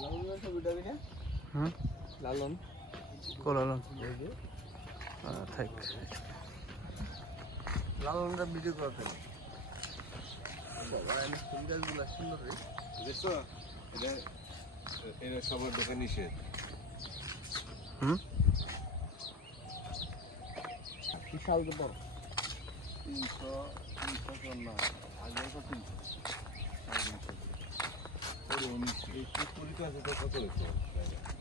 লালনের ছবি ডাবি না হুম লালন কোলালন থাক লালনটা ভিডিও করা থাকে বাবা আমি ফুল গাছগুলো সুন্দর রে দেখছো এটা এটা সবার দেখে নিষেধ হুম বিশাল তো বড় 300 না আগে তো 300 এই পুকুরিটা আছে তো কত রেখো